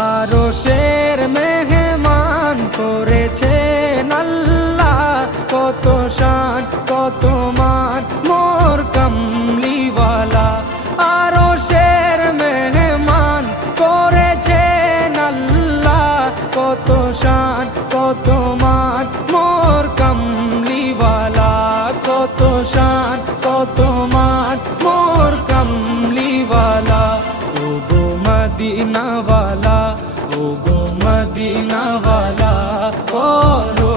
আরশের মেহমান করেছেন আল্লাহ, কত শান কত মান মোর কামলিওয়ালা। আরশের মেহমান করেছেন আল্লাহ, কত শান কত মান মোর কামলিওয়ালা, কত শান কত মান মোর কামলিওয়ালা। ও গো মদিনাওয়ালা, ও গো মদিনাওয়ালা, করো